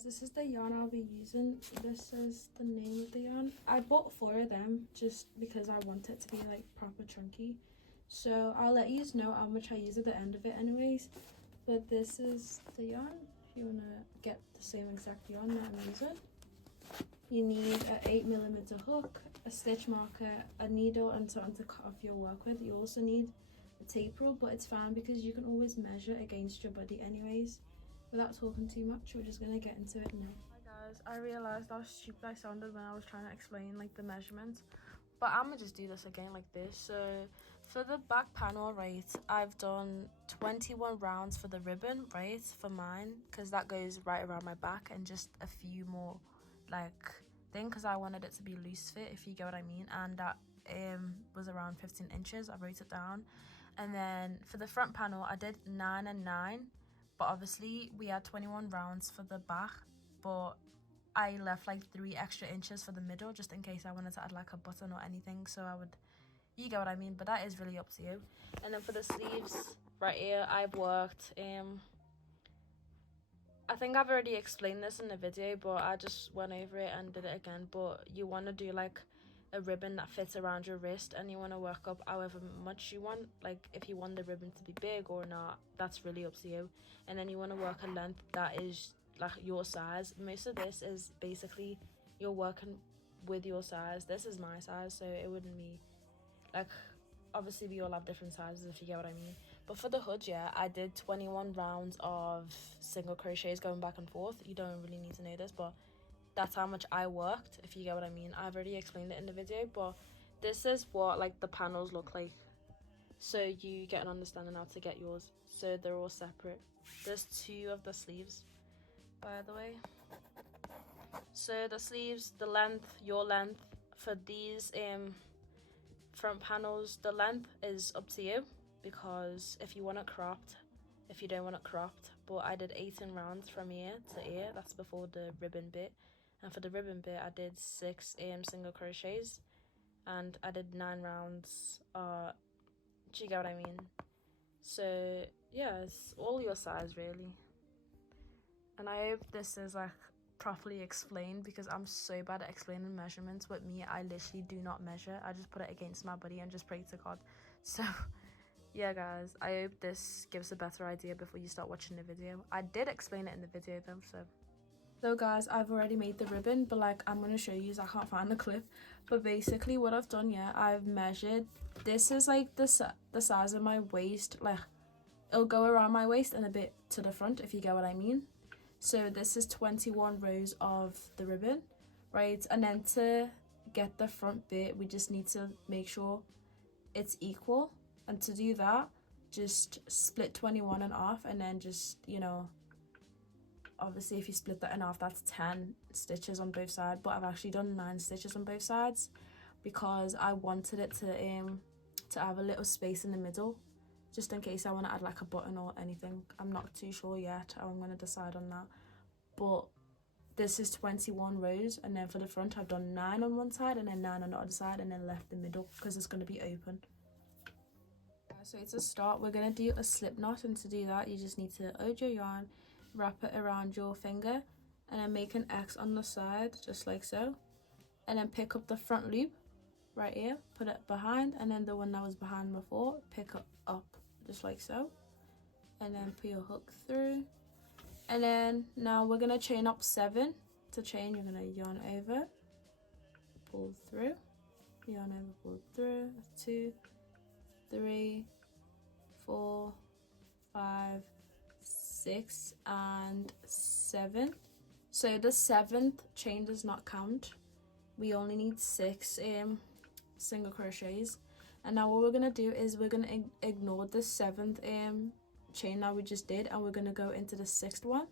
Guys, this is the yarn I'll be using. This is the name of the yarn. I bought 4 of them just because I want it to be like proper chunky. So I'll let you know how much I use at the end of it anyways. But this is the yarn. If you want to get the same exact yarn that I'm using. You need an 8mm hook, a stitch marker, a needle and something to cut off your work with. You also need a tape rule, but it's fine because you can always measure against your body anyways. Without talking too much, we're just gonna get into it now. Hi guys, I realized how stupid I sounded when I was trying to explain like the measurements, but I'm gonna just do this again like this. So for the back panel, right, I've done 21 rounds for the ribbon, right, for mine, because that goes right around my back, and just a few more like thing because I wanted it to be loose fit, if you get what I mean, and that was around 15 inches. I wrote it down. And then for the front panel I did 9 and 9, but obviously we had 21 rounds for the back, but I left like 3 extra inches for the middle just in case I wanted to add like a button or anything, so I would, you get what I mean, but that is really up to you. And then for the sleeves right here, I've worked I think I've already explained this in the video, but I just went over it and did it again. But you want to do like a ribbon that fits around your wrist, and you want to work up however much you want. Like if you want the ribbon to be big or not, that's really up to you. And then you want to work a length that is like your size. Most of this is basically you're working with your size. This is my size, so it wouldn't be like, obviously we all have different sizes, if you get what I mean. But for the hood, yeah, I did 21 rounds of single crochets going back and forth. You don't really need to know this, but that's how much I worked, if you get what I mean. I've already explained it in the video, but this is what like the panels look like, so you get an understanding how to get yours. So they're all separate. There's 2 of the sleeves, by the way. So the sleeves, the length, your length for these front panels, the length is up to you, because if you want it cropped, if you don't want it cropped. But I did 18 rounds from ear to ear, that's before the ribbon bit. And for the ribbon bit I did 6 single crochets, and I did 9 rounds. Do you get what I mean? So yeah, it's all your size really. And I hope this is like properly explained, because I'm so bad at explaining measurements. With me, I literally do not measure. I just put it against my body and just pray to God. So yeah guys, I hope this gives a better idea before you start watching the video. I did explain it in the video though. So guys, I've already made the ribbon, but like I'm going to show you, I can't find the clip. But basically what I've done, yeah, I've measured. This is like the size of my waist. Like it'll go around my waist and a bit to the front, if you get what I mean. So this is 21 rows of the ribbon, right? And then to get the front bit, we just need to make sure it's equal. And to do that, just split 21 in half, and then just, you know, obviously if you split that in half, that's 10 stitches on both sides. But I've actually done 9 stitches on both sides because I wanted it to have a little space in the middle, just in case I want to add like a button or anything. I'm not too sure yet how I'm going to decide on that. But this is 21 rows, and then for the front I've done 9 on one side and then 9 on the other side, and then left the middle because it's going to be open. So to start, we're going to do a slip knot, and to do that you just need to hold your yarn, wrap it around your finger, and then make an X on the side just like so, and then pick up the front loop right here, put it behind, and then the one that was behind before, pick it up just like so, and then put your hook through. And then now we're gonna chain up 7. To chain, you're gonna yarn over, pull through, yarn over, pull through. 2, 3, 4, 5, 6, and 7. So the 7th chain does not count. We only need 6 single crochets. And now what we're gonna do is we're gonna ignore the 7th chain that we just did, and we're gonna go into the 6th one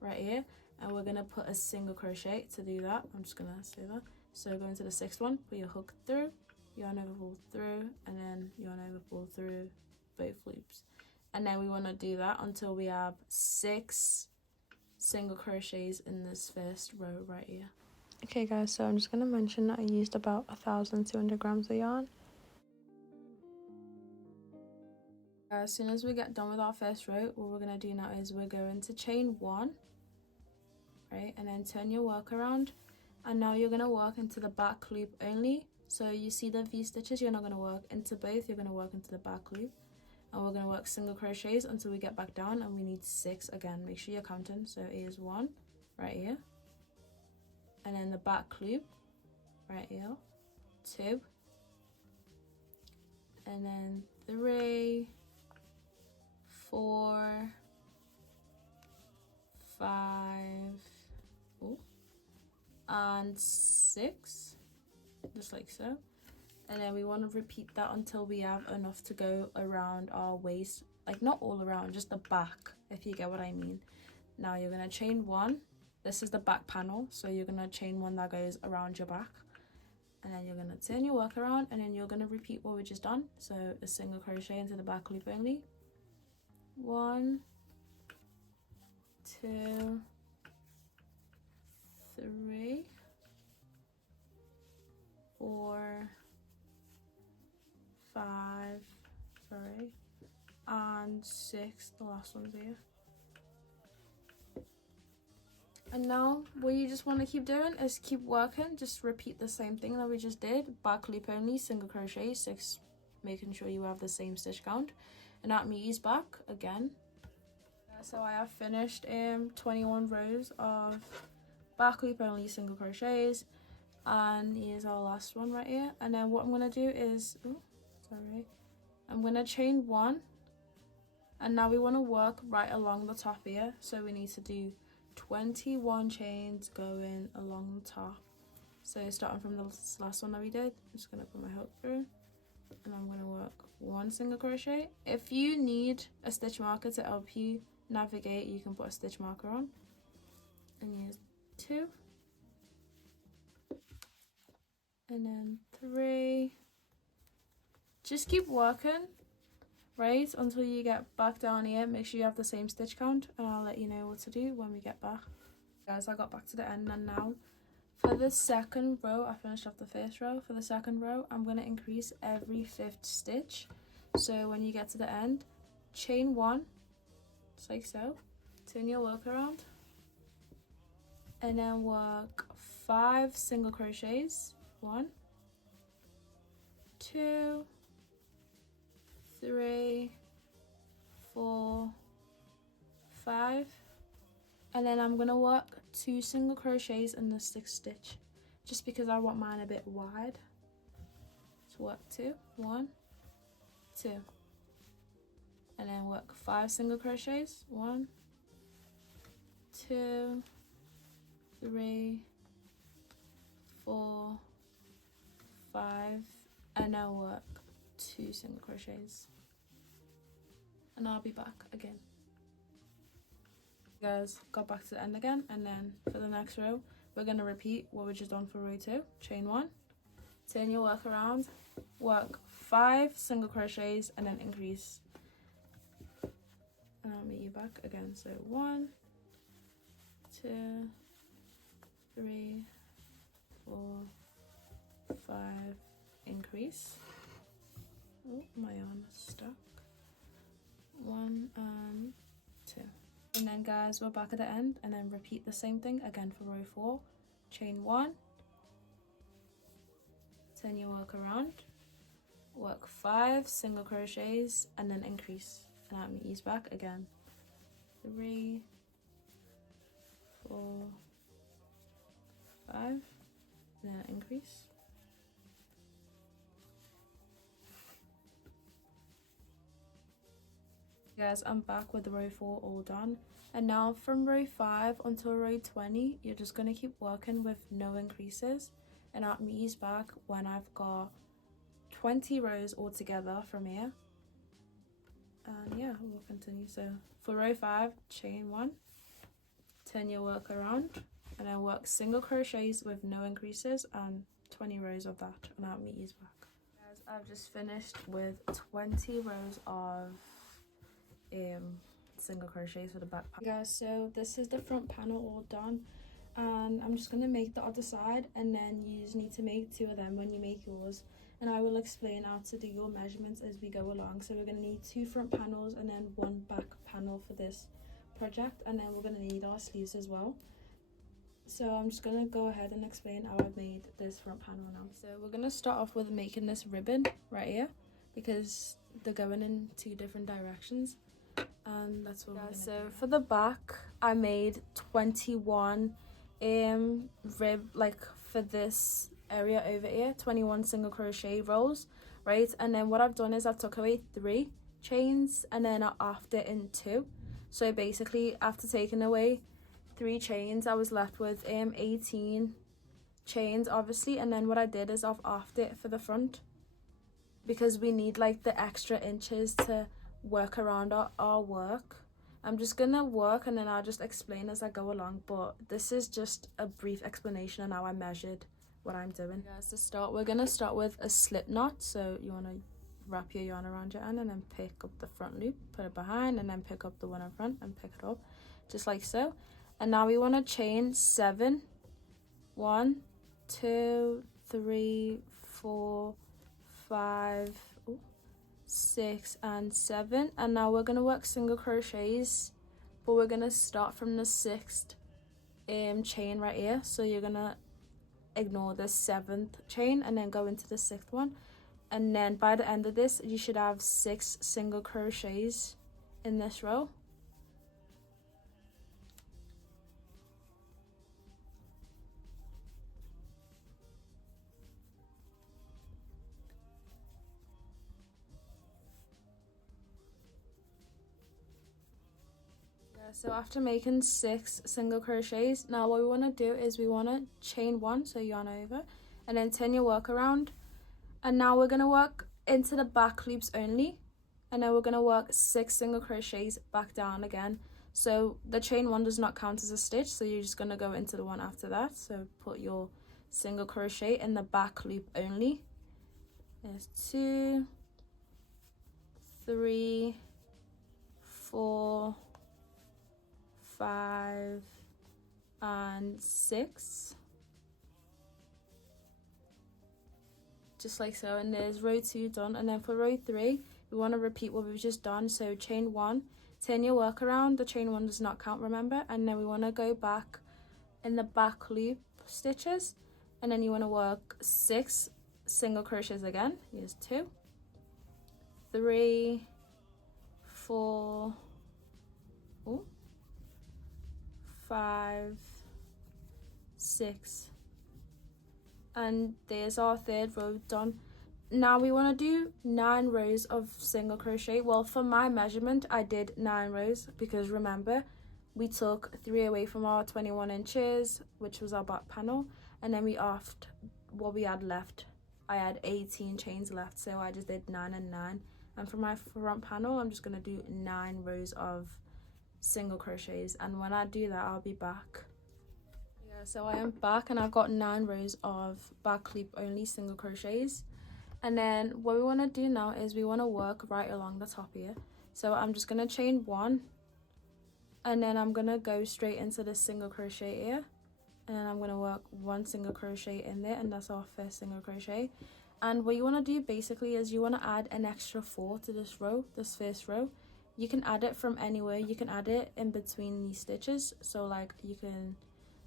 right here, and we're gonna put a single crochet. To do that, I'm just gonna say that. So go into the 6th one, put your hook through, yarn over, pull through, and then yarn over, pull through both loops. And then we want to do that until we have 6 single crochets in this first row right here. Okay guys, so I'm just going to mention that I used about 1,200 grams of yarn. As soon as we get done with our first row, what we're going to do now is we're going to chain 1, right? And then turn your work around, and now you're going to work into the back loop only. So you see the V stitches, you're not going to work into both, you're going to work into the back loop. And we're going to work single crochets until we get back down, and we need 6 again. Make sure you're counting. So here's 1 right here, and then the back loop right here, 2, and then 3, 4, 5, ooh, and 6, just like so. And then we want to repeat that until we have enough to go around our waist, like not all around, just the back, if you get what I mean. Now you're going to chain 1. This is the back panel, so you're going to chain 1 that goes around your back, and then you're going to turn your work around, and then you're going to repeat what we just done. So a single crochet into the back loop only. 1, 2, 3, 4, 5, sorry, and 6, the last one's here. And now what you just want to keep doing is keep working, just repeat the same thing that we just did. Back loop only, single crochet, 6, making sure you have the same stitch count, and at me ease back again. So I have finished 21 rows of back loop only single crochets, and here's our last one right here. And then what I'm going to do is, I'm going to chain 1, and now we want to work right along the top here, so we need to do 21 chains going along the top. So starting from the last one that we did, I'm just going to put my hook through, and I'm going to work 1 single crochet. If you need a stitch marker to help you navigate, you can put a stitch marker on. And here's 2, and then 3. Just keep working, right, until you get back down here. Make sure you have the same stitch count, and I'll let you know what to do when we get back. Guys, I got back to the end, and now for the second row, I finished off the first row. For the second row, I'm going to increase every 5th stitch. So when you get to the end, chain 1, just like so, turn your work around, and then work 5 single crochets. 1, 2, 3, 4, 5, and then I'm gonna work 2 single crochets in the 6th stitch, just because I want mine a bit wide. So work 2, 1, 2, and then work 5 single crochets. 1, 2, 3, 4, 5, and now work 2 single crochets, and I'll be back again. Guys, got back to the end again, and then for the next row we're going to repeat what we just done for row 2. Chain 1, turn your work around, work 5 single crochets, and then increase, and I'll meet you back again. So 1, 2, 3, 4, 5, increase. Oh, my arm is stuck. 1 and 2. And then guys, we're back at the end, and then repeat the same thing again for row 4. Chain 1, turn your work around, work 5 single crochets, and then increase, and let me ease back again. 3, 4, 5, and then increase. Guys, I'm back with row 4 all done, and now from row 5 until row 20 you're just going to keep working with no increases, and I'll ease back when I've got 20 rows all together from here. And yeah, we'll continue. So for row 5, chain 1, turn your work around, and then work single crochets with no increases and 20 rows of that, and I'll meet you back. Guys, I've just finished with 20 rows of single crochets for the back panel. Guys, so this is the front panel all done, and I'm just going to make the other side, and then you just need to make 2 of them when you make yours, and I will explain how to do your measurements as we go along. So we're going to need 2 front panels and then 1 back panel for this project, and then we're going to need our sleeves as well. So I'm just gonna go ahead and explain how I've made this front panel now. So we're gonna start off with making this ribbon right here because they're going in 2 different directions, and that's what we're gonna do. So for the back, I made 21 like for this area over here, 21 single crochet rows, right? And then what I've done is I've took away 3 chains and then I offed it in 2. So basically after taking away 3 chains, I was left with 18 chains obviously, and then what I did is I've offed it for the front because we need like the extra inches to work around our work. I'm just gonna work and then I'll just explain as I go along, but this is just a brief explanation on how I measured what I'm doing. Guys, to start, we're gonna start with a slip knot. So you want to wrap your yarn around your end and then pick up the front loop, put it behind, and then pick up the one in front and pick it up just like so. And now we want to chain 7. 1, 2, 3, 4, 5, 6 and 7. And now we're going to work single crochets, but we're going to start from the 6th chain right here. So you're going to ignore the 7th chain and then go into the 6th one, and then by the end of this you should have 6 single crochets in this row. So after making 6 single crochets, now what we want to do is we want to chain 1, so yarn over, and then turn your work around. And now we're going to work into the back loops only, and then we're going to work 6 single crochets back down again. So the chain 1 does not count as a stitch, so you're just going to go into the one after that. So put your single crochet in the back loop only. There's 2, 3, 4, 5 and 6, just like so, and there's row 2 done. And then for row 3 we want to repeat what we've just done. So chain 1, turn your work around, the chain 1 does not count, remember, and then we want to go back in the back loop stitches, and then you want to work 6 single crochets again. Here's 2, 3, 4, 5, 6, and there's our 3rd row done. Now we want to do 9 rows of single crochet. Well, for my measurement I did 9 rows because remember we took 3 away from our 21 inches, which was our back panel, and then we offed what we had left. I had 18 chains left, so I just did 9 and 9. And for my front panel I'm just going to do 9 rows of single crochets, and when I do that I'll be back. Yeah, so I am back and I've got 9 rows of back loop only single crochets. And then what we want to do now is we want to work right along the top here. So I'm just going to chain 1, and then I'm going to go straight into this single crochet here, and then I'm going to work 1 single crochet in there, and that's our first single crochet. And what you want to do basically is you want to add an extra 4 to this row, this first row. You can add it from anywhere. You can add it in between these stitches. So like you can,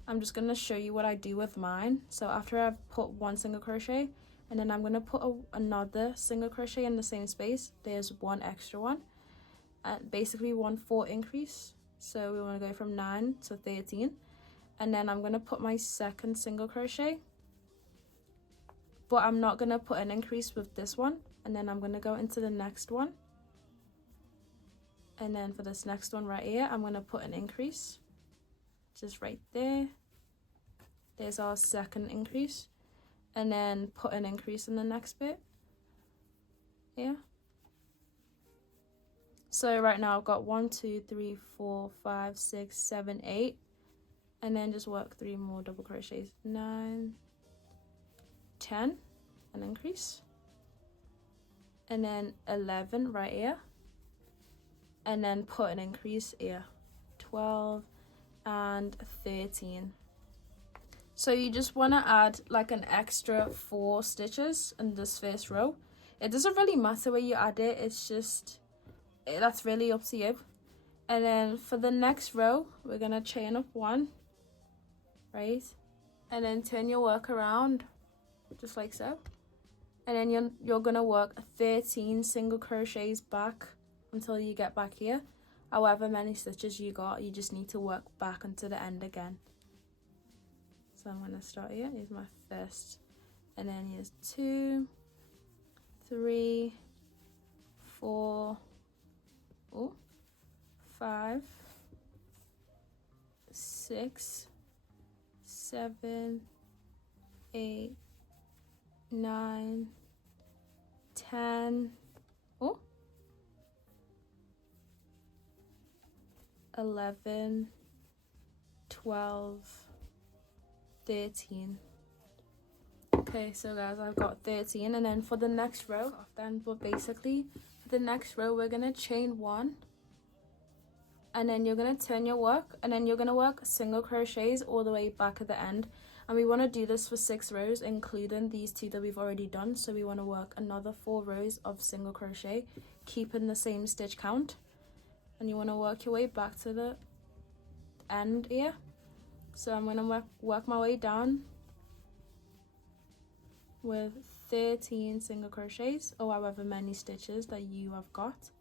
I'm just going to show you what I do with mine. So after I've put 1 single crochet, and then I'm going to put another single crochet in the same space, there's 1 extra one, and basically 1 4 increase. So we want to go from 9 to 13, and then I'm going to put my 2nd single crochet, but I'm not going to put an increase with this one, and then I'm going to go into the next one. And then for this next one right here, I'm going to put an increase just right there. There's our 2nd increase, and then put an increase in the next bit here. So right now I've got 1 2 3 4 5 6 7 8, and then just work 3 more double crochets. 9, 10, an increase, and then 11 right here, and then put an increase here. 12 and 13. So you just want to add like an extra 4 stitches in this first row. It doesn't really matter where you add it, it's just, that's really up to you. And then for the next row, we're going to chain up 1, right? And then turn your work around just like so, and then you're gonna work 13 single crochets back until you get back here. However many stitches you got, you just need to work back until the end again. So I'm gonna start here. Here's my first, and then here's 2, 3, 4, 5, 6, 7, 8, 9, 10, 11, 12, 13. Okay, so guys, I've got 13, and then for the next row, but basically for the next row we're gonna chain 1, and then you're gonna turn your work, and then you're gonna work single crochets all the way back at the end. And we want to do this for 6 rows, including these 2 that we've already done. So we want to work another 4 rows of single crochet, keeping the same stitch count. And you want to work your way back to the end here. So I'm going to work my way down with 13 single crochets, or however many stitches that you have got.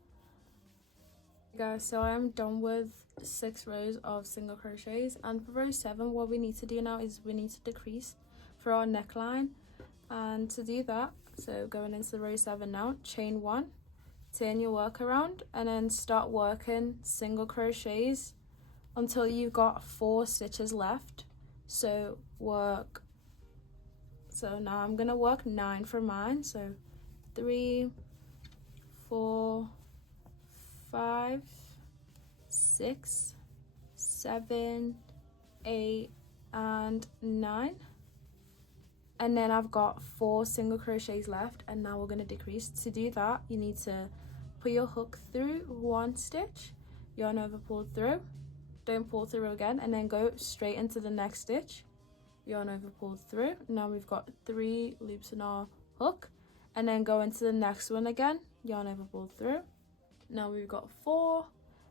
Guys, so I'm done with 6 rows of single crochets, and for row 7 what we need to do now is we need to decrease for our neckline. And to do that, so going into row 7 now, chain 1, turn your work around, and then start working single crochets until you've got 4 stitches left. So now I'm gonna work 9 for mine, so 3, 4, 5, 6, 7, 8, and 9. And then I've got 4 single crochets left, and now we're going to decrease. To do that, you need to put your hook through 1 stitch, yarn over, pull through, don't pull through again, and then go straight into the next stitch, yarn over, pull through. Now we've got 3 loops in our hook, and then go into the next one again, yarn over, pull through. Now we've got 4,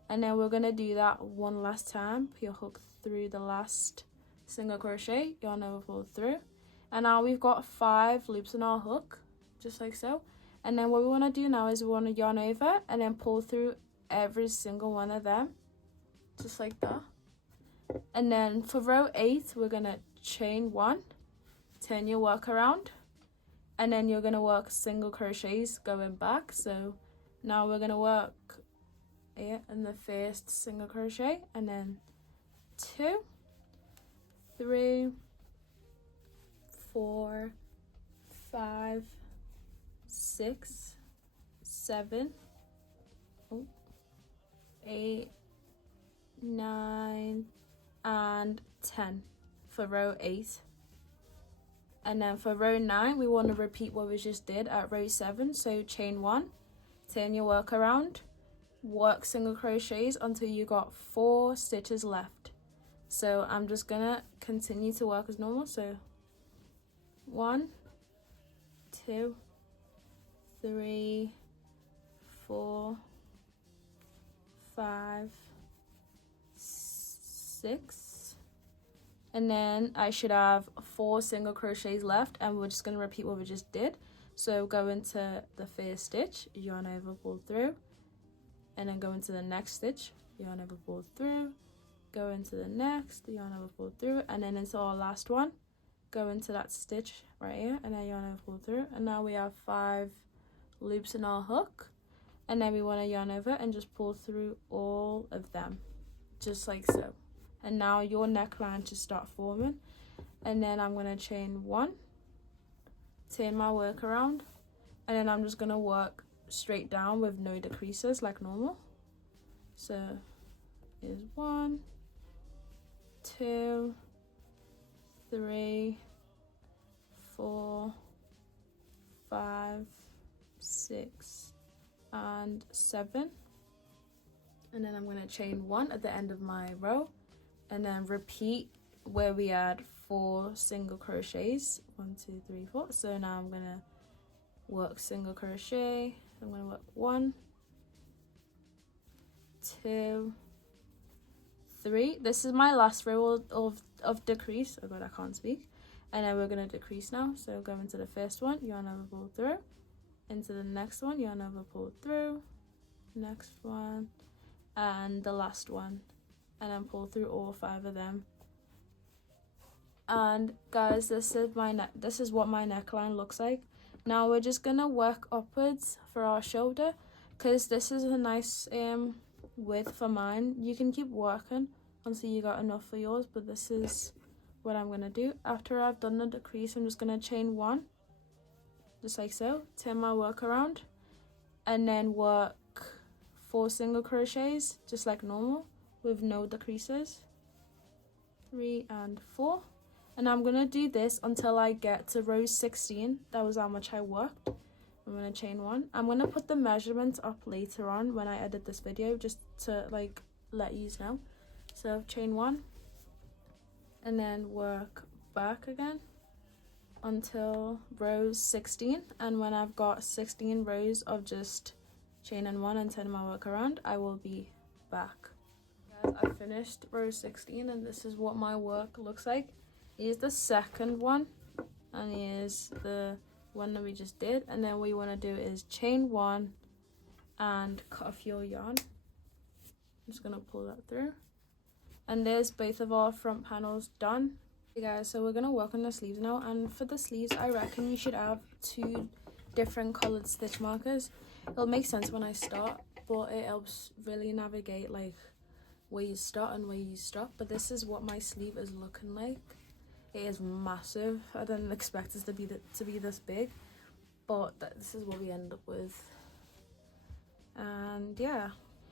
and then we're going to do that one last time. Put your hook through the last single crochet, yarn over, pull through, and now we've got 5 loops in our hook, just like so. And then what we want to do now is we want to yarn over and then pull through every single one of them, just like that. And then for row 8 we're going to chain 1, turn your work around, and then you're going to work single crochets going back. So now we're going to work here in the first single crochet, and then 2, 3, 4, 5, 6, 7, 8, 9, and 10 for row 8. And then for row 9 we want to repeat what we just did at row 7. So chain 1, turn your work around, work single crochets until you got 4 stitches left. So I'm just gonna continue to work as normal. So 1, 2, 3, 4, 5, 6, and then I should have 4 single crochets left, and we're just going to repeat what we just did. So go into the first stitch, yarn over, pull through, and then go into the next stitch, yarn over, pull through, go into the next, yarn over, pull through, and then into our last one, go into that stitch right here, and then yarn over, pull through. And now we have 5 loops in our hook, and then we want to yarn over and just pull through all of them, just like so. And now your neckline should start forming. And then I'm going to chain 1, turn my work around, and then I'm just going to work straight down with no decreases like normal. So here's 1, 2, 3, 4, 5, 6, and 7. And then I'm going to chain 1 at the end of my row, and then repeat where we had 4 single crochets. 1, 2, 3, 4. So now I'm going to work single crochet. I'm going to work 1, 2, 3. This is my last row of decrease. Oh god, I can't speak. And then we're going to decrease now. So go into the first one, yarn over, pull through. Into the next one, yarn over, pull through. Next one. And the last one. And then pull through all 5 of them. And guys, this is what my neckline looks like. Now we're just going to work upwards for our shoulder, because this is a nice width for mine. You can keep working until you got enough for yours, but this is what I'm going to do. After I've done the decrease, I'm just going to chain 1, just like so, turn my work around, and then work 4 single crochets just like normal with no decreases. 3 and 4. And I'm going to do this until I get to row 16. That was how much I worked. I'm going to chain 1. I'm going to put the measurements up later on when I edit this video, just to like let you know. So chain 1 and then work back again until row 16. And when I've got 16 rows of just chaining 1 and turning my work around, I will be back. Guys, I finished row 16 and this is what my work looks like. Here's the second one and here's the one that we just did, and then what you want to do is chain 1 and cut off your yarn. I'm just going to pull that through, and there's both of our front panels done. Okay guys, so we're going to work on the sleeves now, and for the sleeves I reckon you should have 2 different coloured stitch markers. It'll make sense when I start, but it helps really navigate like where you start and where you stop. But this is what my sleeve is looking like. It is massive. I didn't expect it to be this big, but this is what we end up with. And yeah,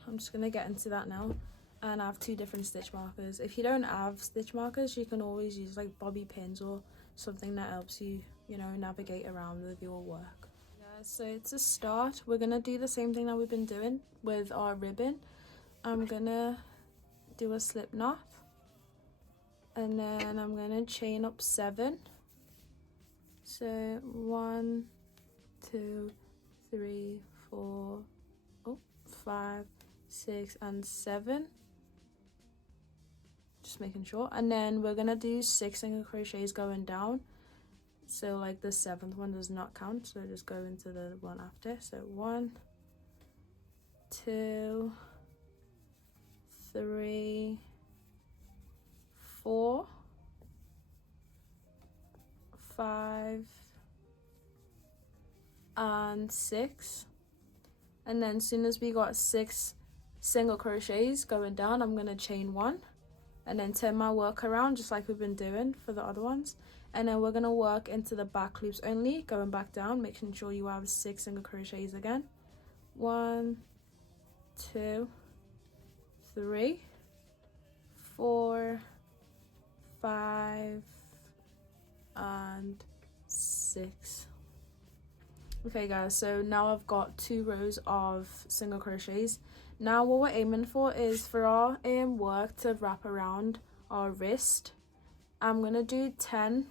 I'm just gonna get into that now. And I have 2 different stitch markers. If you don't have stitch markers, you can always use like bobby pins or something that helps you, you know, navigate around with your work. Yeah, so to start, we're gonna do the same thing that we've been doing with our ribbon. I'm gonna do a slip knot. And then I'm going to chain up 7. So 1, 2, 3, 4, 5, 6 and 7. Just making sure. And then we're going to do 6 single crochets going down. So like the 7th one does not count. So just go into the one after. So 1, 2, 3, 4, 5 and 6, and then as soon as we got 6 single crochets going down, I'm going to chain 1 and then turn my work around just like we've been doing for the other ones, and then we're going to work into the back loops only, going back down, making sure you have 6 single crochets again. 1, 2, 3, 4, 5 and 6. Okay guys, so now I've got 2 rows of single crochets. Now what we're aiming for is for our work to wrap around our wrist. I'm gonna do 10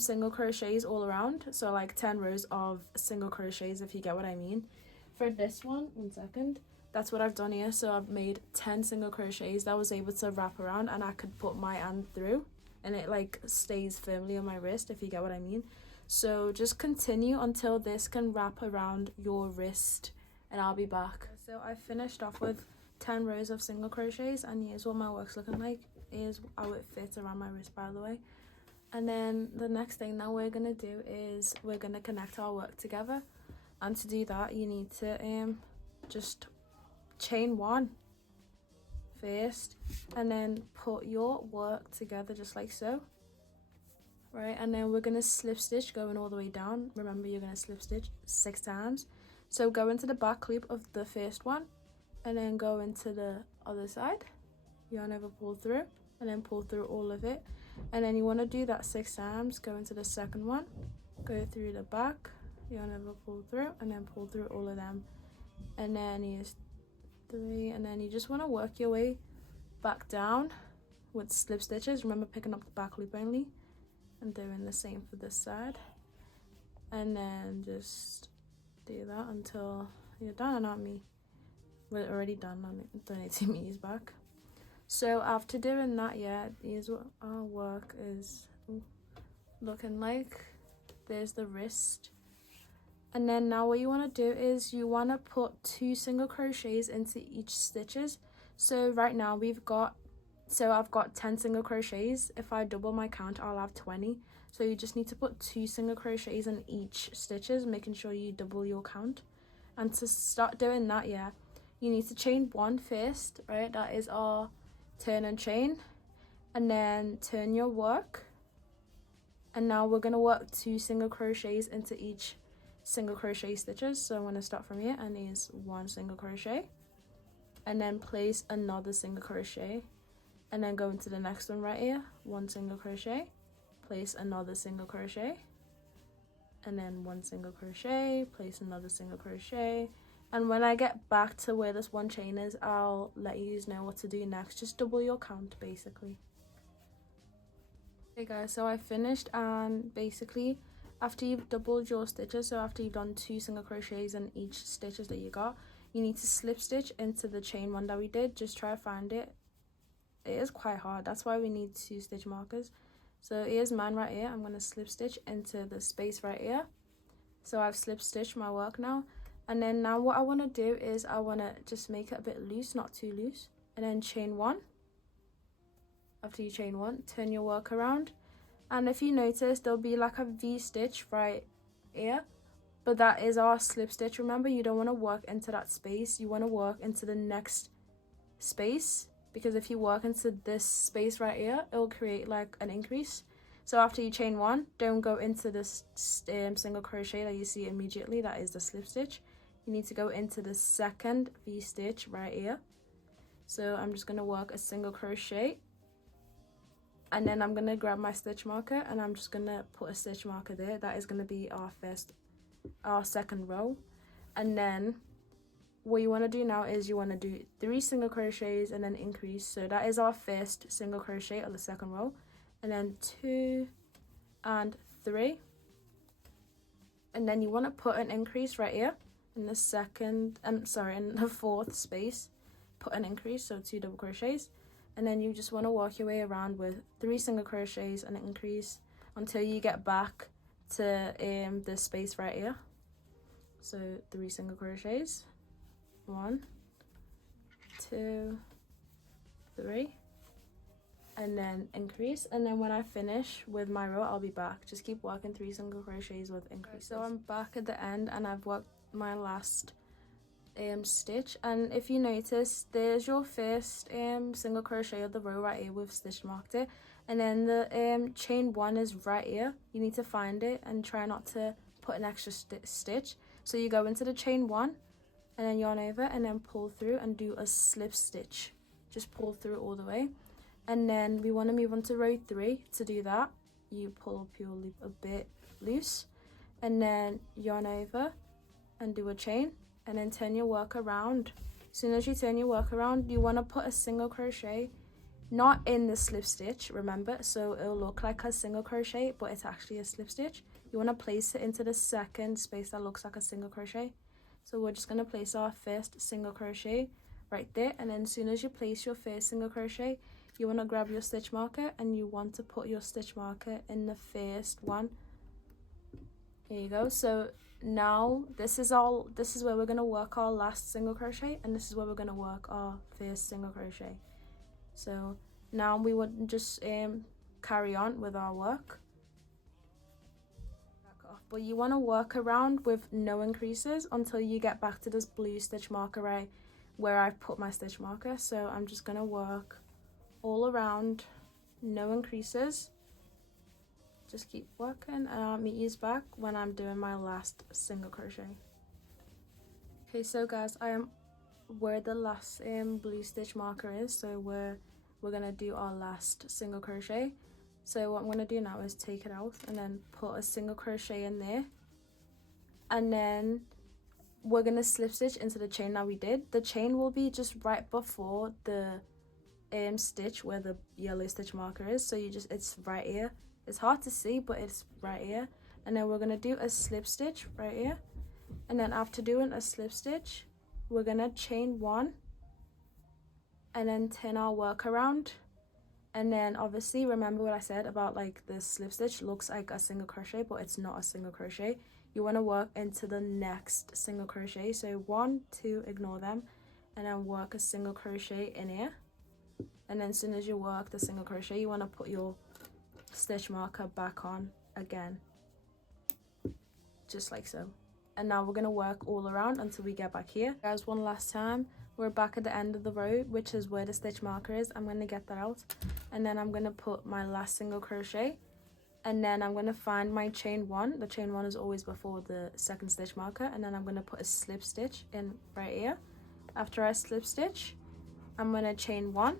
single crochets all around, so like 10 rows of single crochets, if you get what I mean. For this one second, that's what I've done here. So I've made 10 single crochets that was able to wrap around, and I could put my hand through and it like stays firmly on my wrist, if you get what I mean. So just continue until this can wrap around your wrist and I'll be back. So I finished off with 10 rows of single crochets, and here's what my work's looking like. Here's how it fits around my wrist, by the way. And then the next thing that we're gonna do is we're gonna connect our work together, and to do that you need to just chain 1 first and then put your work together just like so, right? And then we're going to slip stitch going all the way down. Remember, you're going to slip stitch 6 times. So go into the back loop of the first one and then go into the other side, yarn over, pull through, and then pull through all of it. And then you want to do that 6 times. Go into the second one, go through the back, yarn over, pull through, and then pull through all of them. And then use 3, and then you just want to work your way back down with slip stitches. Remember, picking up the back loop only, and doing the same for this side. And then just do that until you're done. And not me, we're already done. Don't need to use back. So after doing that, yeah, here's what our work is looking like. There's the wrist. And then now what you want to do is you want to put 2 single crochets into each stitches. So right now I've got 10 single crochets. If I double my count, I'll have 20. So you just need to put 2 single crochets in each stitches, making sure you double your count. And to start doing that, yeah, you need to chain 1 first, right? That is our turn and chain. And then turn your work. And now we're going to work 2 single crochets into each single crochet stitches. So I'm going to start from here, and is 1 single crochet, and then place another single crochet, and then go into the next one right here, 1 single crochet, place another single crochet, and then 1 single crochet, place another single crochet. And when I get back to where this one chain is, I'll let you know what to do next. Just double your count basically. Okay guys, so I finished, and basically after you've doubled your stitches, so after you've done 2 single crochets in each stitches that you got, you need to slip stitch into the chain one that we did. Just try to find it. It is quite hard, that's why we need 2 stitch markers. So here's mine right here. I'm going to slip stitch into the space right here. So I've slip stitched my work now, and then now what I want to do is I want to just make it a bit loose, not too loose, and then chain 1. After you chain 1, turn your work around, and if you notice, there'll be like a V stitch right here, but that is our slip stitch. Remember, you don't want to work into that space, you want to work into the next space, because if you work into this space right here, it'll create like an increase. So after you chain 1, don't go into this single crochet that you see immediately, that is the slip stitch. You need to go into the second V stitch right here. So I'm just going to work a single crochet, and then I'm going to grab my stitch marker, and I'm just going to put a stitch marker there. That is going to be our second row. And then what you want to do now is you want to do 3 single crochets and then increase. So that is our first single crochet of the second row, and then 2 and 3, and then you want to put an increase right here in the second, in the 4th space. Put an increase, so 2 double crochets, and then you just want to work your way around with 3 single crochets and an increase until you get back to the space right here. So 3 single crochets, 1, 2, 3, and then increase. And then when I finish with my row, I'll be back. Just keep working 3 single crochets with increase. So I'm back at the end, and I've worked my last stitch, and if you notice, there's your first single crochet of the row right here. We've stitch marked it, and then the chain 1 is right here. You need to find it and try not to put an extra stitch. So you go into the chain 1 and then yarn over and then pull through and do a slip stitch. Just pull through all the way, and then we want to move on to row 3. To do that, you pull up your loop a bit loose, and then yarn over and do a chain, and then turn your work around. As soon as you turn your work around, you want to put a single crochet, not in the slip stitch, remember, so it'll look like a single crochet, but it's actually a slip stitch. You want to place it into the second space that looks like a single crochet. So we're just going to place our first single crochet right there, and then as soon as you place your first single crochet, you want to grab your stitch marker, and you want to put your stitch marker in the first one. Here you go. So now this is where we're going to work our last single crochet, and this is where we're going to work our first single crochet. So now we would just carry on with our work, but you want to work around with no increases until you get back to this blue stitch marker right where I've put my stitch marker. So I'm just going to work all around, no increases. Just keep working, and I'll meet you back when I'm doing my last single crochet. Okay, so guys, I am where the last blue stitch marker is, so we're gonna do our last single crochet. So what I'm gonna do now is take it out and then put a single crochet in there, and then we're gonna slip stitch into the chain that we did. The chain will be just right before the stitch where the yellow stitch marker is, so it's right here. It's hard to see, but it's right here. And then we're going to do a slip stitch right here. And then after doing a slip stitch, we're going to chain 1. and then turn our work around. And then obviously remember what I said about like the slip stitch looks like a single crochet, but it's not a single crochet. You want to work into the next single crochet. So 1, 2, ignore them, and then work a single crochet in here. And then as soon as you work the single crochet, you want to put your stitch marker back on again, just like so. And now we're going to work all around until we get back here. Guys, one last time, we're back at the end of the row, which is where the stitch marker is. I'm going to get that out, and then I'm going to put my last single crochet, and then I'm going to find my chain 1. The chain 1 is always before the second stitch marker, and then I'm going to put a slip stitch in right here. After I slip stitch, I'm going to chain 1,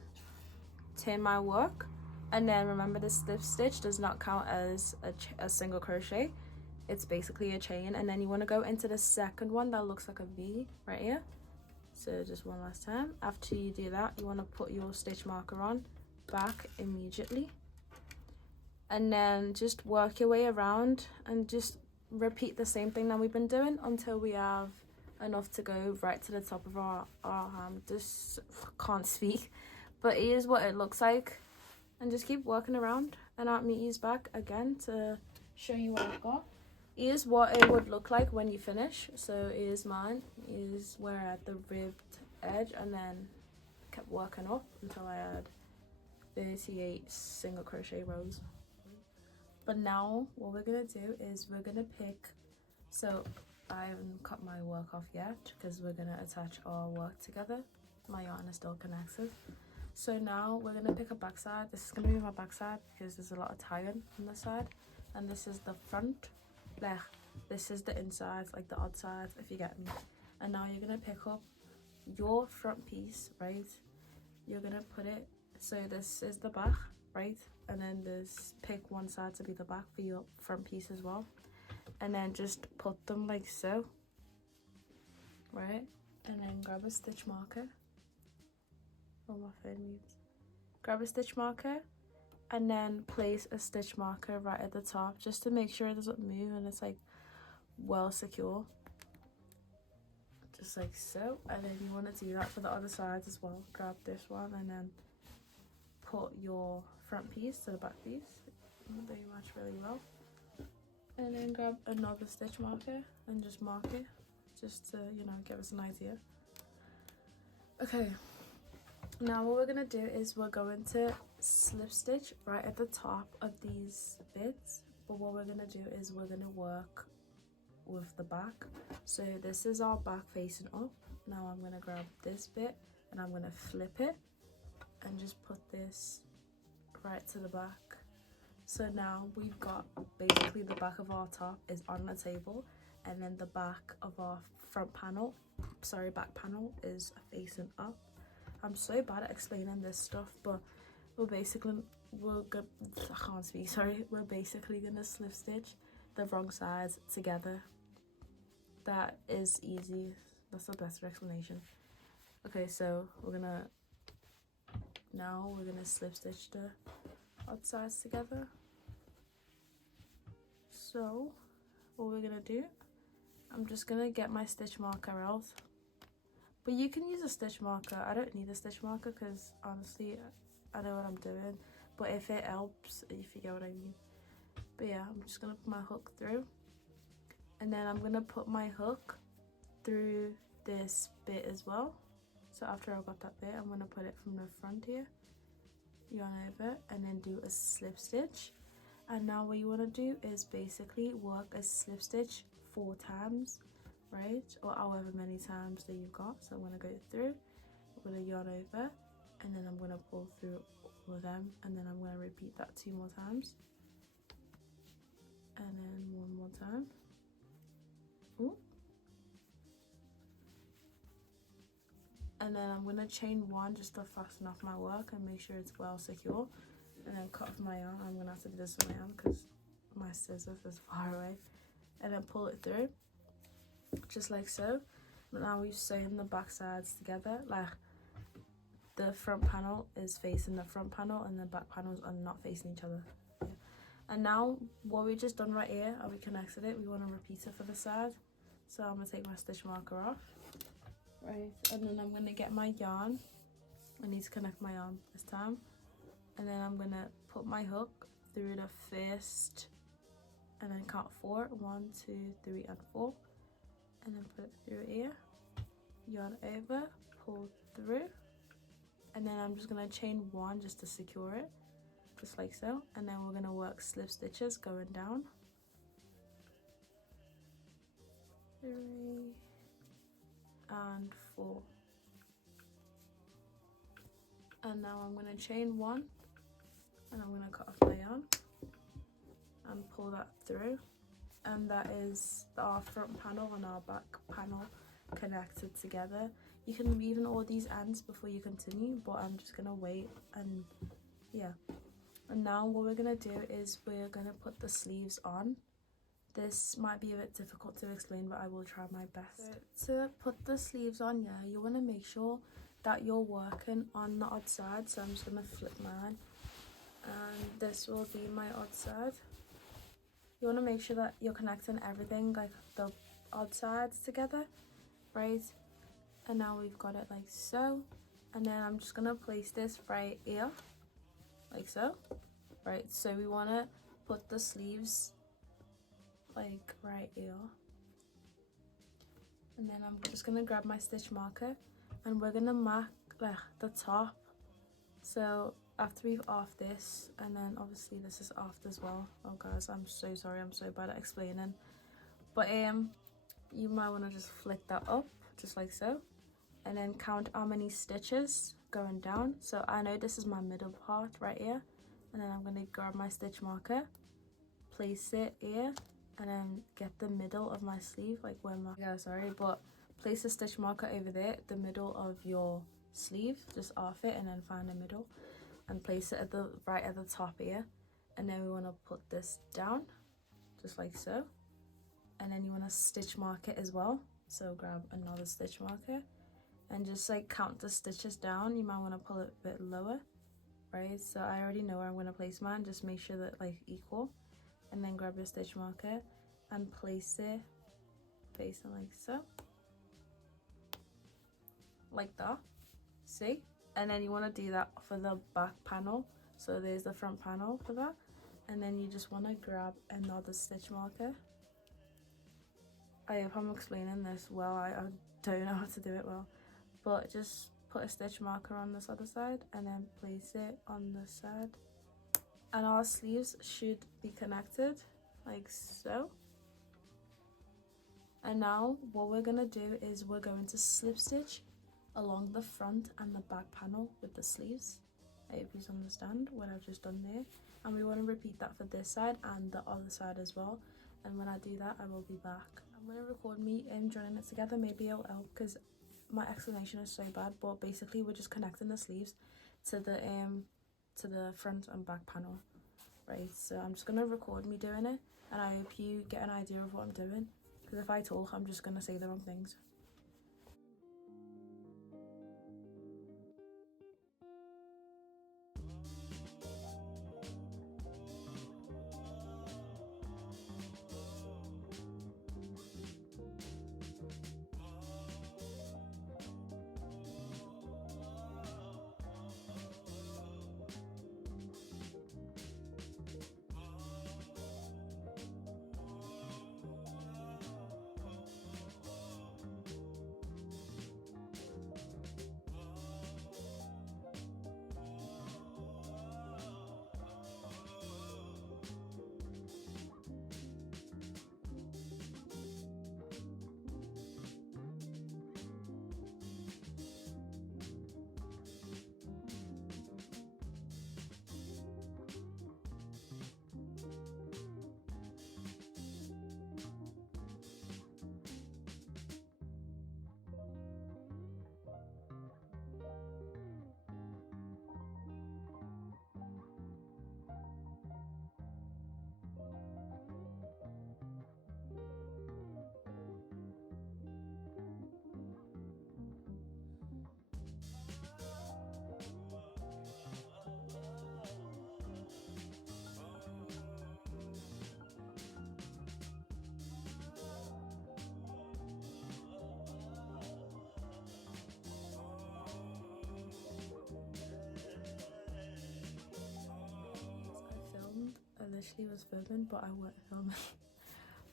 turn my work, and then remember the slip stitch does not count as a single crochet. It's basically a chain, and then you want to go into the second one that looks like a V right here. So just one last time. After you do that, you want to put your stitch marker on back immediately, and then just work your way around and just repeat the same thing that we've been doing until we have enough to go right to the top of our just can't speak, but here's what it looks like. And just keep working around, and I'll meet you back again to show you what I've got. Here's what it would look like when you finish. So here's mine. Here's where I had the ribbed edge, and then kept working up until I had 38 single crochet rows. But now what we're gonna do is we're gonna pick, so I haven't cut my work off yet because we're gonna attach our work together. My yarn is still connected. So now we're gonna pick a back side. This is gonna be my back side because there's a lot of tying on this side, and this is the front. Like, this is the inside, like the odd side, if you get me. And now you're gonna pick up your front piece, right? You're gonna put it, so this is the back, right? And then there's, pick one side to be the back for your front piece as well. And then just put them like so, right? And then grab a stitch marker. Oh, my phone moves. Grab a stitch marker, and then place a stitch marker right at the top just to make sure it doesn't move and it's like well secure, just like so. And then you want to do that for the other side as well. Grab this one and then put your front piece to the back piece. They match really well. And then grab another stitch marker and just mark it, just to, you know, give us an idea. Okay, now what we're gonna do is we're going to slip stitch right at the top of these bits, but what we're gonna do is we're gonna work with the back. So this is our back facing up. Now I'm gonna grab this bit and I'm gonna flip it and just put this right to the back. So now we've got basically the back of our top is on the table, and then the back of our back panel is facing up. I'm so bad at explaining this stuff, but we're basically gonna slip stitch the wrong sides together. That is easy. That's the best explanation. Okay, so we're gonna slip stitch the odd sides together. So what we're gonna do, I'm just gonna get my stitch marker out, but you can use a stitch marker. I don't need a stitch marker because honestly I know what I'm doing, but if it helps, if you get what I mean. But yeah, I'm just gonna put my hook through, and then I'm gonna put my hook through this bit as well. So after I got that bit, I'm gonna put it from the front here, yarn over, and then do a slip stitch. And now what you want to do is basically work a slip stitch 4 times, right, or however many times that you've got. So I'm going to go through, I'm going to yarn over, and then I'm going to pull through all of them, and then I'm going to repeat that 2 more times, and then 1 more time. Ooh. And then I'm going to chain 1 just to fasten off my work and make sure it's well secure. And then cut off my yarn. I'm gonna have to do this with my hand because my scissors is far away. And then pull it through, just like so. But now we've sewn the back sides together. Like the front panel is facing the front panel, and the back panels are not facing each other. Yeah. And now what we just done right here, we connected it. We want to repeat it for the side. So I'm gonna take my stitch marker off, right, and then I'm gonna get my yarn. I need to connect my arm this time. And then I'm gonna put my hook through the first, and then count 4. 1, 2, 3, and 4. And then put it through here, yarn over, pull through, and then I'm just gonna chain 1 just to secure it, just like so. And then we're gonna work slip stitches going down. 3 and 4. And now I'm gonna chain 1, and I'm gonna cut off my yarn and pull that through. And that is our front panel and our back panel connected together. You can weave in all these ends before you continue, but I'm just gonna wait. And yeah, and now what we're gonna do is we're gonna put the sleeves on. This might be a bit difficult to explain, but I will try my best. So to put the sleeves on, yeah, you want to make sure that you're working on the odd side. So I'm just gonna flip mine, and this will be my odd side. You want to make sure that you're connecting everything, like the odd sides together, right? And now we've got it like so. And then I'm just gonna place this right here, like so, right? So we want to put the sleeves like right here. And then I'm just gonna grab my stitch marker, and we're gonna mark like the top. So after we've offed this, and then obviously this is offed as well. Oh guys, I'm so sorry, I'm so bad at explaining. But you might want to just flick that up, just like so, and then count how many stitches going down. So I know this is my middle part right here, and then I'm gonna grab my stitch marker, place it here, and then get the middle of my sleeve, like where my, yeah, sorry, but place a stitch marker over there, the middle of your sleeve, just off it, and then find the middle and place it at the right at the top here. And then we want to put this down, just like so, and then you want to stitch mark it as well. So grab another stitch marker and just like count the stitches down. You might want to pull it a bit lower, right? So I already know where I'm going to place mine, just make sure that like equal. And then grab your stitch marker and place it facing like so, like that, see? And then you want to do that for the back panel. So there's the front panel for that, and then you just want to grab another stitch marker. I hope I'm explaining this well. I don't know how to do it well, but just put a stitch marker on this other side and then place it on this side. And our sleeves should be connected like so. And now what we're gonna do is we're going to slip stitch along the front and the back panel with the sleeves. I hope you understand what I've just done there. And we want to repeat that for this side and the other side as well. And when I do that, I will be back. I'm going to record me joining it together. Maybe it'll help because my explanation is so bad. But basically, we're just connecting the sleeves to the front and back panel, right? So I'm just going to record me doing it, and I hope you get an idea of what I'm doing. Because if I talk, I'm just going to say the wrong things. actually was filming, but I wasn't filming.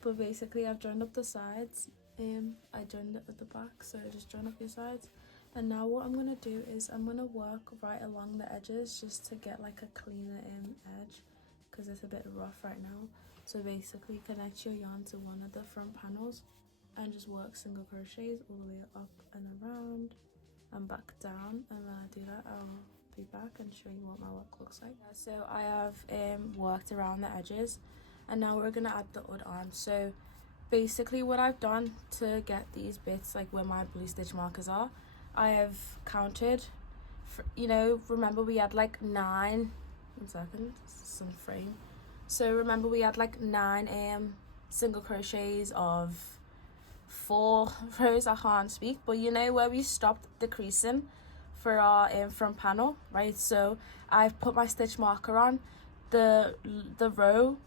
But basically I've joined up the sides. I joined it at the back, so just join up your sides. And now what I'm gonna do is I'm gonna work right along the edges just to get like a cleaner edge, because it's a bit rough right now. So basically connect your yarn to one of the front panels and just work single crochets all the way up and around and back down. And when I do that, I'll be back and show you what my work looks like. So I have worked around the edges, and now we're gonna add the hood on. So basically what I've done to get these bits, like where my blue stitch markers are, I have counted for, you know, remember we had like 9, 1 second, some frame. So remember we had like 9 single crochets of 4 rows, I can't speak, but you know where we stopped decreasing for our front panel, right? So I've put my stitch marker on the row,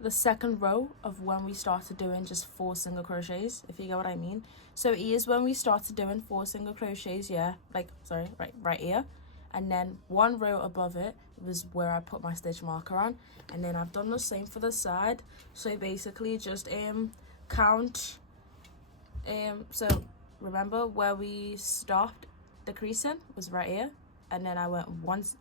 the second row of when we started doing just 4 single crochets, if you get what I mean. So here's when we started doing 4 single crochets, yeah, like sorry, right here, and then 1 row above it was where I put my stitch marker on, and then I've done the same for the side. So basically just count, so remember where we stopped decreasing was right here, and then I went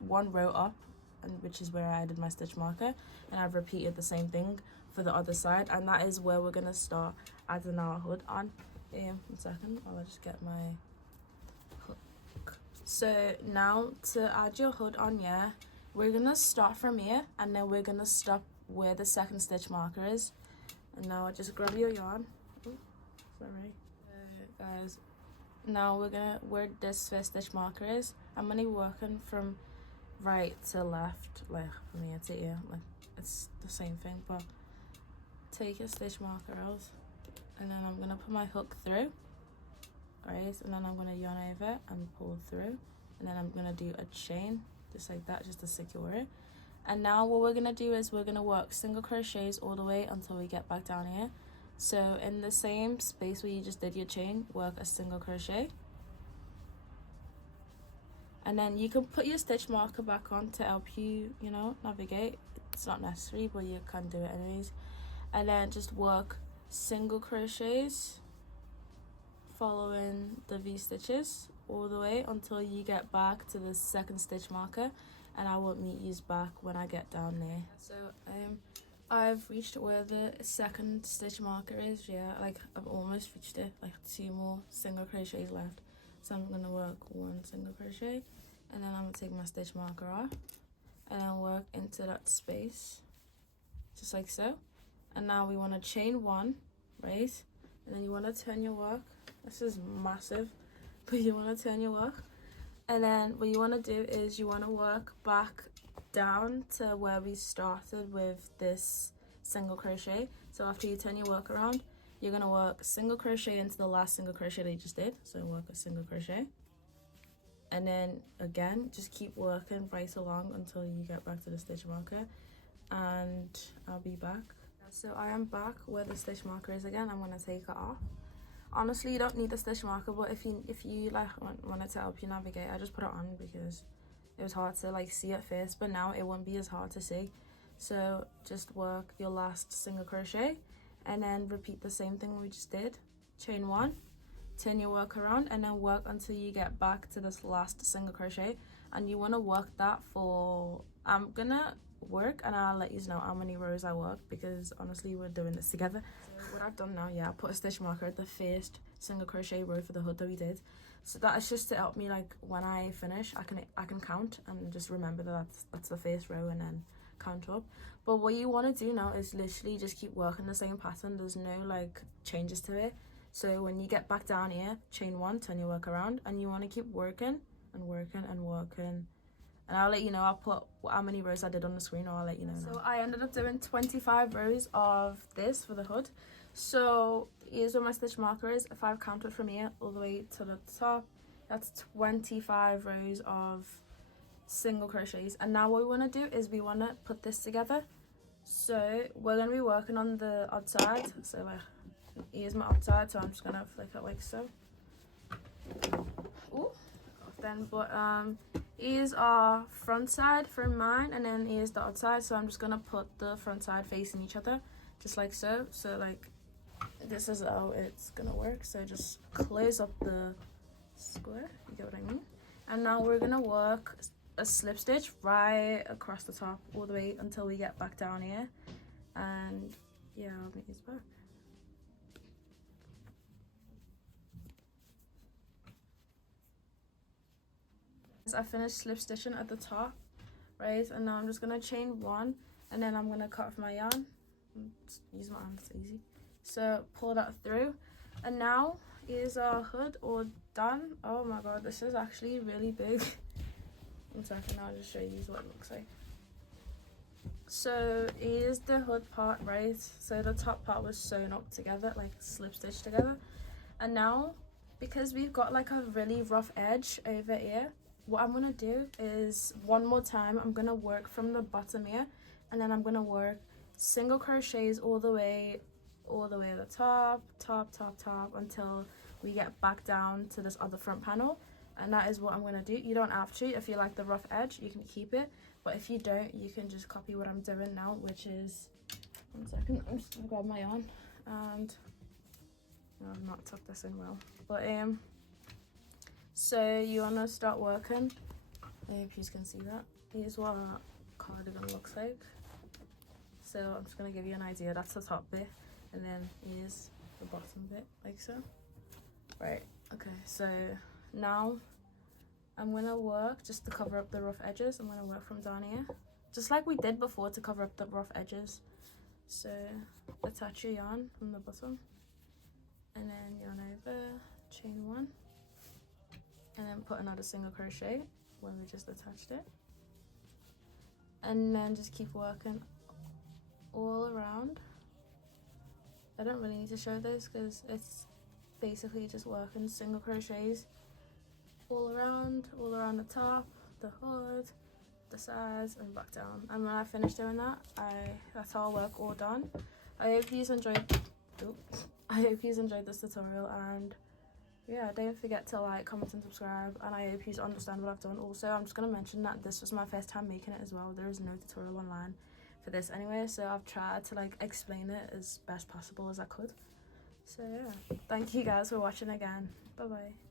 one row up, and which is where I did my stitch marker, and I've repeated the same thing for the other side, and that is where we're gonna start adding our hood on. 1 second, I'll just get my hook. So now to add your hood on, yeah, we're gonna start from here, and then we're gonna stop where the second stitch marker is. And now just grab your yarn. Ooh, sorry, guys. Now we're gonna, where this first stitch marker is, I'm gonna be working from right to left, like from here to here, like it's the same thing, but take your stitch marker out, and then I'm gonna put my hook through, right, and then I'm gonna yarn over and pull through, and then I'm gonna do a chain just like that, just to secure it. And now what we're gonna do is we're gonna work single crochets all the way until we get back down here. So in the same space where you just did your chain, work a single crochet, and then you can put your stitch marker back on to help you, you know, navigate. It's not necessary, but you can do it anyways. And then just work single crochets following the V stitches all the way until you get back to the second stitch marker, and I won't meet you back when I get down there. So I've reached where the second stitch marker is, yeah, like I've almost reached it, like 2 more single crochets left. So I'm gonna work 1 single crochet, and then I'm gonna take my stitch marker off and then work into that space just like so. And now we want to chain 1, right, and then you want to turn your work. This is massive, but you want to turn your work, and then what you want to do is you want to work back down to where we started with this single crochet. So after you turn your work around, you're going to work single crochet into the last single crochet that you just did. So work a single crochet, and then again just keep working right along until you get back to the stitch marker, and I'll be back. So I am back where the stitch marker is again. I'm going to take it off. Honestly, you don't need the stitch marker, but if you like wanted to help you navigate, I just put it on because it was hard to like see at first, but now it won't be as hard to see. So just work your last single crochet and then repeat the same thing we just did. Chain 1, turn your work around, and then work until you get back to this last single crochet. And you want to work that for, I'm gonna work and I'll let you know how many rows I work, because honestly we're doing this together. So what I've done now, yeah, I put a stitch marker at the first single crochet row for the hood that we did. So that is just to help me, like when I finish I can count and just remember that that's the first row and then count up. But what you want to do now is literally just keep working the same pattern. There's no like changes to it. So when you get back down here, chain 1, turn your work around, and you want to keep working and working and working. And I'll let you know, I'll put how many rows I did on the screen, or I'll let you know now. So I ended up doing 25 rows of this for the hood. So here's where my stitch marker is. If I've counted from here all the way to the top, that's 25 rows of single crochets. And now what we want to do is we want to put this together. So we're going to be working on the odd side. So like, here's my odd side, so I'm just going to flick it like so. Ooh, then, but Here's our front side from mine, and then here's the other side. So I'm just gonna put the front side facing each other, just like so. So like this is how it's gonna work. So just close up the square, you get what I mean? And now we're gonna work a slip stitch right across the top all the way until we get back down here. And yeah, I'll make this back. I finished slip stitching at the top, right? And now I'm just gonna chain one, and then I'm gonna cut off my yarn. Just use my hand, it's easy. So pull that through, and now is our hood all done. Oh my god, this is actually really big. 1 second, I'll just show you what it looks like. So here's the hood part, right? So the top part was sewn up together, like slip stitched together, and now because we've got like a really rough edge over here, what I'm gonna do is one more time I'm gonna work from the bottom here, and then I'm gonna work single crochets all the way at the top until we get back down to this other front panel. And that is what I'm gonna do. You don't have to. If you like the rough edge, you can keep it, but if you don't, you can just copy what I'm doing now, which is 1 second, I'm just gonna grab my yarn, and no, I've not tucked this in well, but so you want to start working. I hope you can see that. Here's what a cardigan looks like. So I'm just going to give you an idea. That's the top bit, and then here's the bottom bit, like so. Right, okay, so now I'm going to work just to cover up the rough edges. I'm going to work from down here, just like we did before to cover up the rough edges. So attach your yarn from the bottom, and then yarn over, chain one, and then put another single crochet when we just attached it, and then just keep working all around. I don't really need to show this because it's basically just working single crochets all around the top, the hood, the sides, and back down. And when I finish doing that, that's our work all done. I hope you enjoyed this tutorial, and yeah, don't forget to like, comment and subscribe, and I hope you understand what I've done. Also, I'm just going to mention that this was my first time making it as well. There is no tutorial online for this anyway, so I've tried to like explain it as best possible as I could. So yeah, thank you guys for watching again. Bye bye.